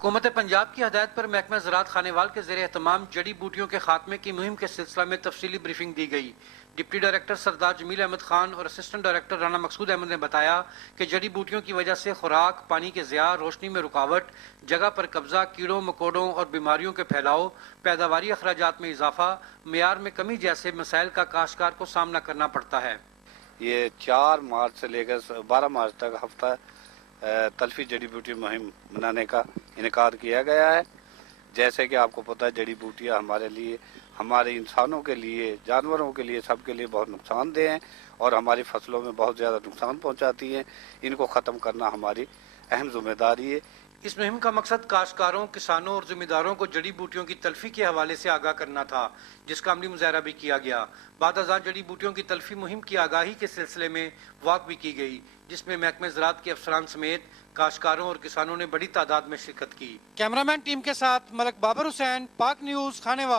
حکومت پنجاب کی ہدایت پر محکمہ زراعت خانیوال کے زیر اہتمام جڑی بوٹیوں کے خاتمے کی مہم کے سلسلہ میں تفصیلی بریفنگ دی گئی۔ ڈپٹی ڈائریکٹر سردار جمیل احمد خان اور اسسٹنٹ ڈائریکٹر رانا مقصود احمد نے بتایا کہ جڑی بوٹیوں کی وجہ سے خوراک، پانی کے ضیاع، روشنی میں رکاوٹ، جگہ پر قبضہ، کیڑوں مکوڑوں اور بیماریوں کے پھیلاؤ، پیداواری اخراجات میں اضافہ، معیار میں کمی جیسے مسائل کا کاشتکار کو سامنا کرنا پڑتا ہے۔ یہ 4 مارچ سے لے کر 12 مارچ تک ہفتہ تلفی جڑی بوٹی مہم منانے کا انعقاد کیا گیا ہے۔ جیسے کہ آپ کو پتہ ہے جڑی بوٹیاں ہمارے لیے، ہمارے انسانوں کے لیے، جانوروں کے لیے، سب کے لیے بہت نقصان دہ ہیں اور ہماری فصلوں میں بہت زیادہ نقصان پہنچاتی ہیں۔ ان کو ختم کرنا ہماری اہم ذمہ داری ہے۔ اس مہم کا مقصد کاشتکاروں، کسانوں اور ذمہ داروں کو جڑی بوٹیوں کی تلفی کے حوالے سے آگاہ کرنا تھا، جس کا عملی مظاہرہ بھی کیا گیا۔ بعد ازاں جڑی بوٹیوں کی تلفی مہم کی آگاہی کے سلسلے میں واک بھی کی گئی، جس میں محکمہ زراعت کے افسران سمیت کاشتکاروں اور کسانوں نے بڑی تعداد میں شرکت کی۔ کیمرامین ٹیم کے ساتھ ملک بابر حسین، پاک نیوز، خانیوال۔